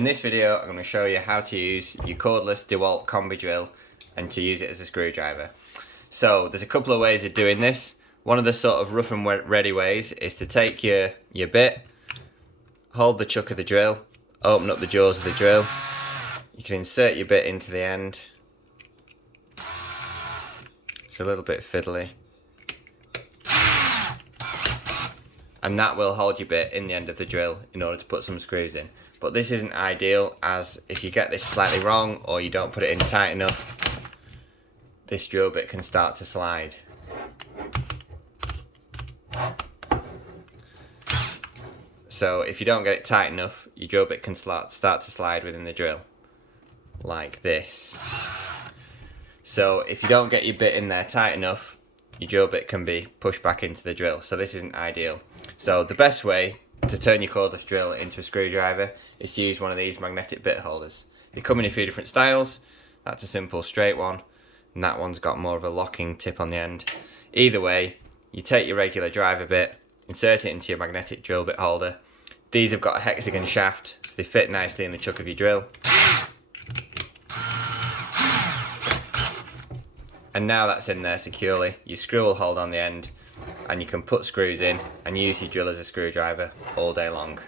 In this video I'm going to show you how to use your cordless DeWALT combi drill and to use it as a screwdriver. So there's a couple of ways of doing this. One of the sort of rough and ready ways is to take your bit, hold the chuck of the drill, open up the jaws of the drill. You can insert your bit into the end. It's a little bit fiddly. And that will hold your bit in the end of the drill in order to put some screws in. But this isn't ideal, as if you get this slightly wrong or you don't put it in tight enough, this drill bit can start to slide. So if you don't get it tight enough, your drill bit can start to slide within the drill, like this. So if you don't get your bit in there tight enough, your drill bit can be pushed back into the drill. So this isn't ideal. So the best way to turn your cordless drill into a screwdriver is to use one of these magnetic bit holders. They come in a few different styles. That's a simple straight one, and that one's got more of a locking tip on the end. Either way, you take your regular driver bit, insert it into your magnetic drill bit holder. These have got a hexagon shaft, so they fit nicely in the chuck of your drill. And now that's in there securely, your screw will hold on the end, and you can put screws in and use your drill as a screwdriver all day long.